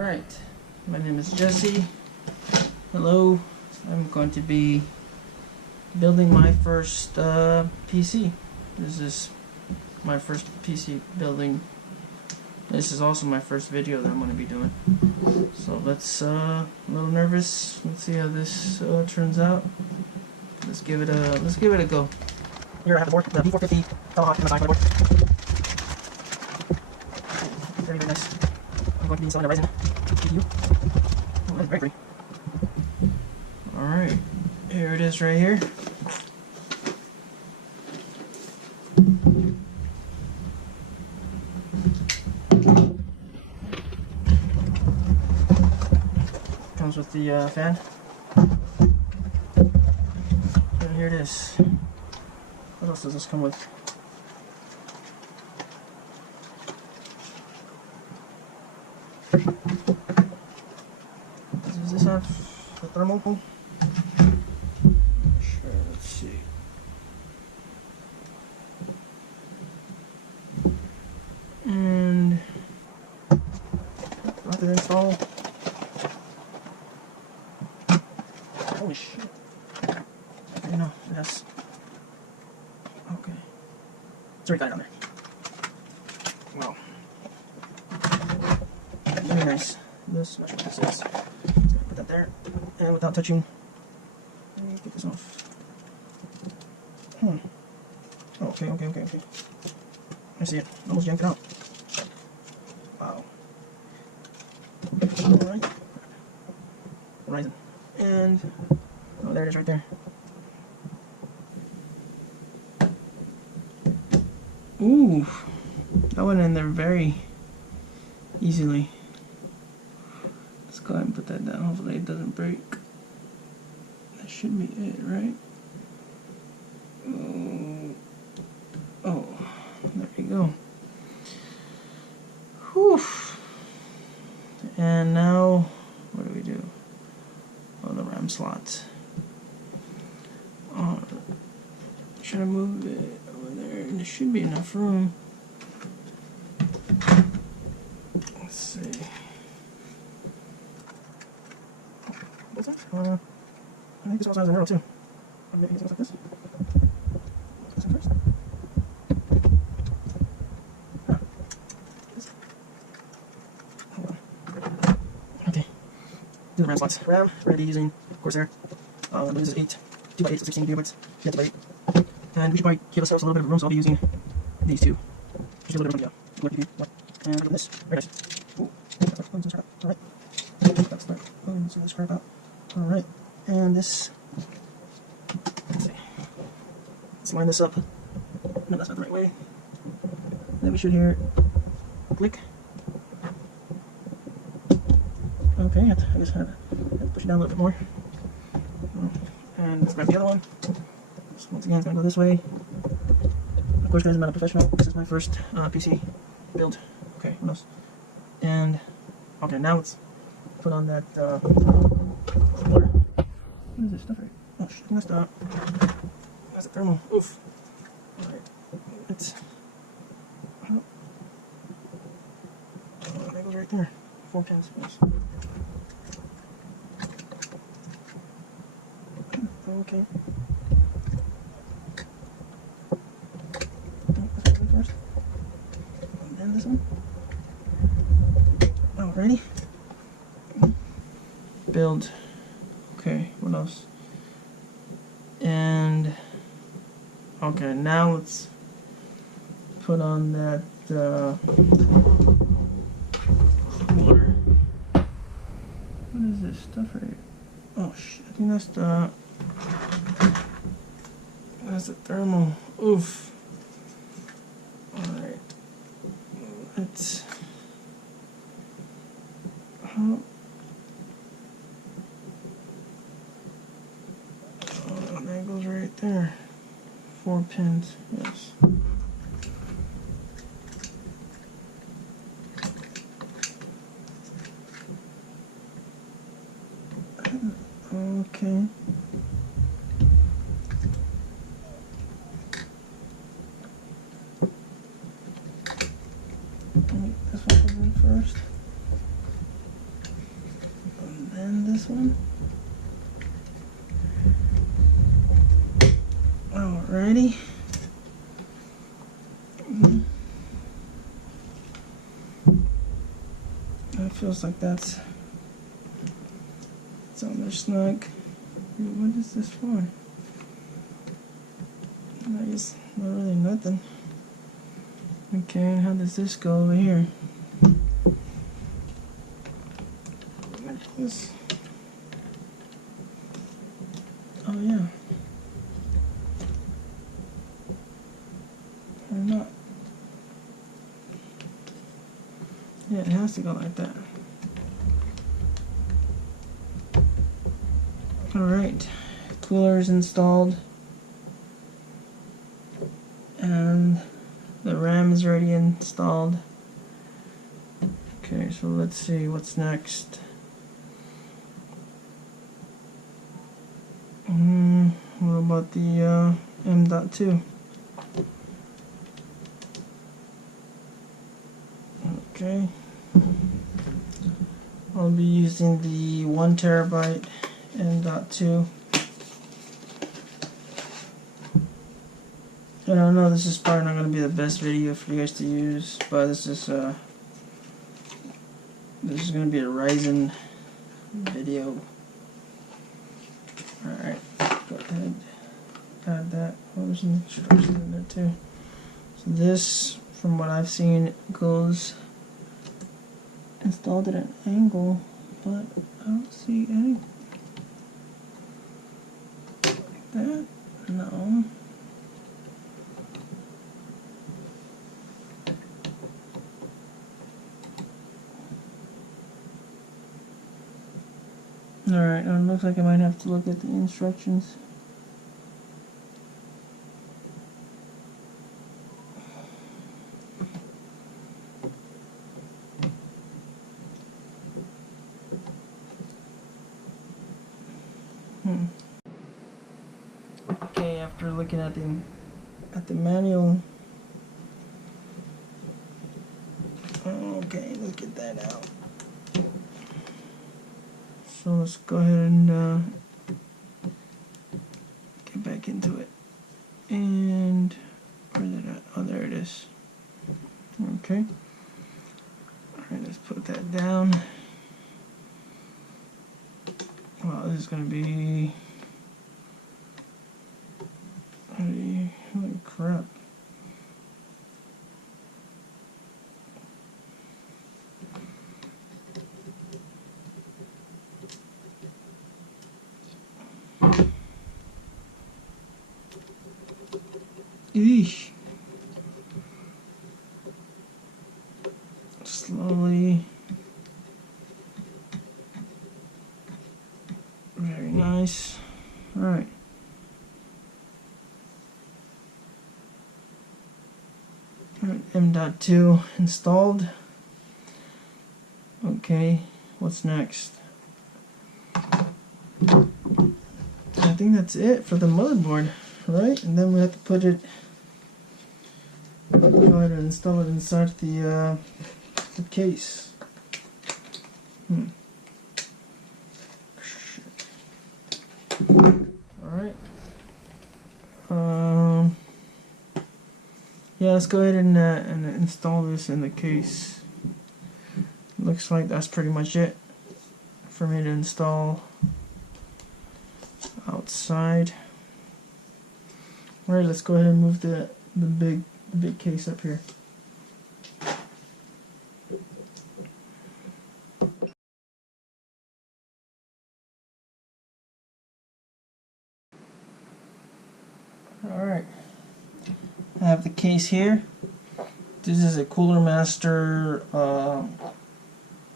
Alright, my name is Jesse. Hello, I'm going to be building my first PC. This is my first PC building. This is also my first video that I'm going to be doing. So let's, a little nervous. Let's see how this turns out. Let's give it a go. Here I have the board, the V450 Tomahawk MSI board. Very, very nice. I'm going to be installing a Ryzen GPU. Oh, that's very pretty. Alright, here it is right here. Comes with the fan. And here it is. What else does this come with? Does this have a thermal? Sure, let's see. And I have to install. Holy shit. Okay, no, yes. Okay. It's already got it on there. Wow. Very nice. This, I'm not sure what this is. Put that there. And without touching, let me get this off. Okay. I see it. Almost yanked it out. Wow. Alright. Ryzen. And, oh, there it is right there. Ooh, that went in there very easily. Let's go ahead and put that down. Hopefully it doesn't break. That should be it, right? Oh, there you go. Whew. And now, what do we do? Oh, the RAM slots. Oh, should I move it over there? There should be enough room. Let's see. What's that? I think this also has an arrow too. Maybe it goes like this. This one first. Hold on. Okay. Do the RAM slots. RAM, we're going to be using Corsair. This is 2x8, so 16 gigabytes. Yeah, 2x8. And we should probably give ourselves a little bit of room, so I'll be using these two. Just a little bit of room, yeah. And this, very nice. Ooh, that's like bones in this crap. Alright. That's like bones in this crap out. Alright. And this. Let's see. Let's line this up. No, that's not the right way. Then we should hear click. Okay, I just have to push it down a little bit more. And let's grab the other one. So once again, it's going to go this way. Of course, guys, I'm not a professional. This is my first PC build. Okay, what else? And, okay, now let's put on that, what is this stuff right? Oh, shit, that's a thermal. Oof. Alright, it's, oh, that goes right there. 4 pins. Yes. Okay. First. And then this one. Alrighty. Build. Okay, what else? And okay, now let's put on that cooler. What is this stuff right here? Oh shit, I think that's the thermal. Oof. Alright. Let's that goes right there. 4 pins, yes. Okay. This one goes in first. And then this one. Alrighty. That feels like that's on there snug. What is this for? I guess not really nothing. Okay, and how does this go over here? This. Oh yeah. Or not. Yeah, it has to go like that. Alright. Cooler is installed. And the RAM is already installed. Okay, so let's see what's next. What about the M.2? Okay. I'll be using the 1 terabyte M.2. I don't know, this is probably not going to be the best video for you guys to use, but this is going to be a Ryzen video. Alright, go ahead, add that. Oh, there's some instructions in there too. So this, from what I've seen, goes installed at an angle, but I don't see any like that. No. Alright, it looks like I might have to look at the instructions. Okay, after looking at the manual. Okay, let's get that out. So let's go ahead and get back into it. And where's it at? Oh, there it is. Okay. Alright, let's put that down. Wow, this is going to be... Holy crap. Eesh. Slowly. Very nice. Alright. M.2 installed. Okay, what's next? I think that's it for the motherboard, right? And then we have to put it, go ahead and install it inside the case. Alright. Yeah, let's go ahead and install this in the case. Looks like that's pretty much it for me to install outside. Alright, let's go ahead and move the big case up here. Alright, I have the case here. This is a Cooler Master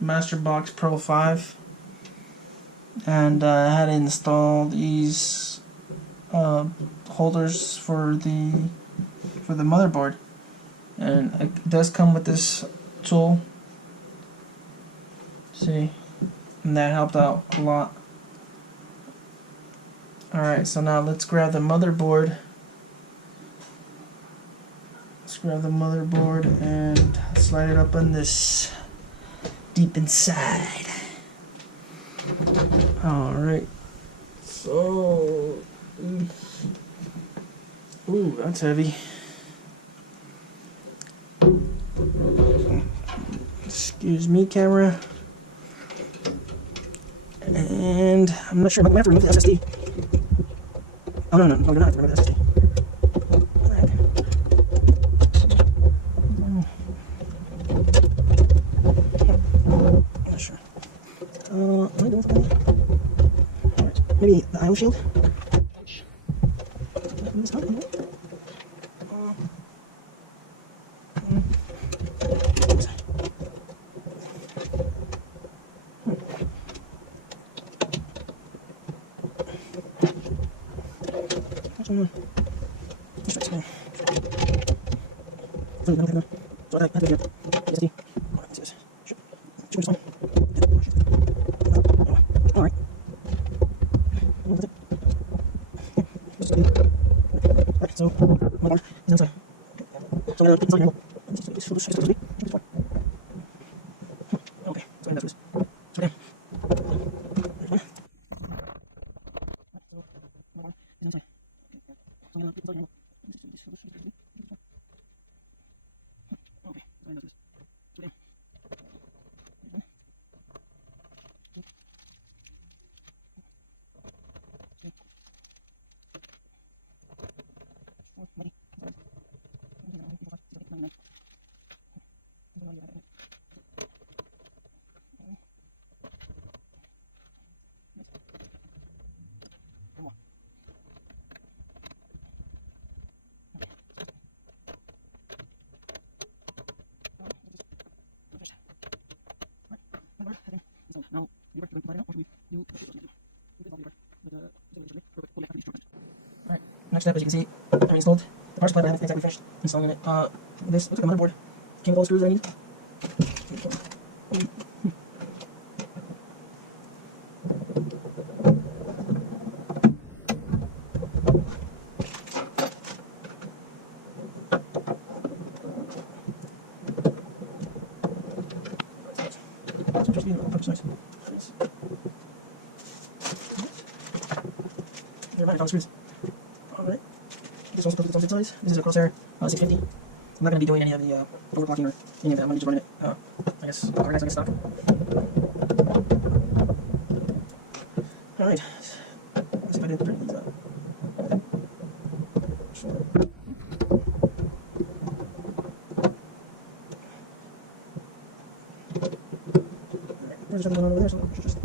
Master Box Pro 5, and I had to install these holders for the motherboard, and it does come with this tool. See, and that helped out a lot. Alright, so now let's grab the motherboard. Let's grab the motherboard and slide it up on this deep inside. Alright. So... Ooh, that's heavy. Excuse me, camera. And I'm not sure, I'm going to have to remove the SSD. Oh, no, you're not have to remove the SSD. I'm not sure. Am I doing something? Alright, maybe the IO shield? Alright. So, my board is inside. So, I'm going to put this on here. Okay, so that's this. So, yeah. There's one. So, my board is inside. So, I'm going to put this on here. Okay, so that's this. So, yeah. Now, you can put it out, or should we do Alright, next step, as you can see, I installed the power supply, but I haven't exactly finished installing it. This looks like a motherboard. Came with all the screws I need. Screws. Alright. This one's supposed to be its own size. This is a Crosshair 650. I'm not going to be doing any of the overclocking or any of that. I'm going to just run it, I guess stock. Alright. Let's see if I didn't print these out. There's something going on over there, so we should just...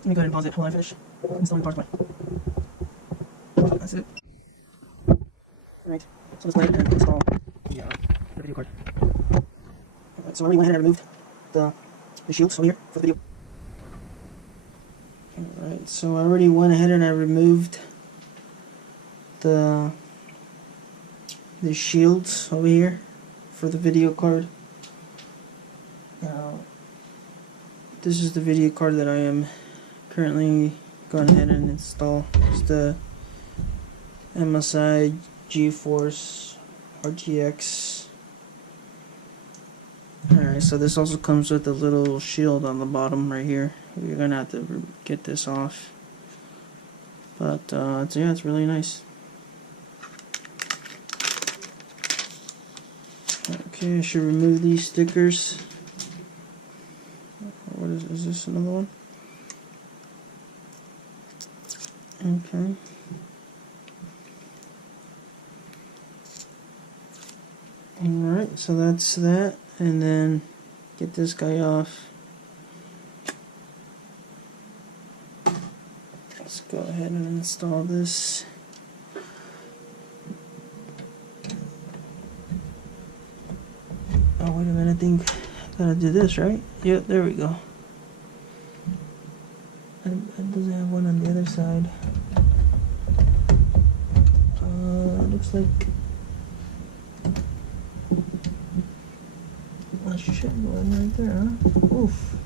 Let me go ahead and pause it while I finish installing the power supply. That's it. Alright, so let's go ahead and install the video card. Alright, so I already went ahead and removed the shields over here for the video. Alright, so I already went ahead and I removed the shields over here for the video card. Now, this is the video card that I am currently going ahead and install. It's the MSI GeForce RTX. Alright, so this also comes with a little shield on the bottom right here. You're gonna have to get this off, but yeah, it's really nice. Okay, I should remove these stickers. What is this another one? Okay. Alright, so that's that, and then get this guy off. Let's go ahead and install this. Oh, wait a minute, I think I gotta do this, right? Yep, there we go. It doesn't have one on the other side. Looks like that should go in right there, huh? Oof.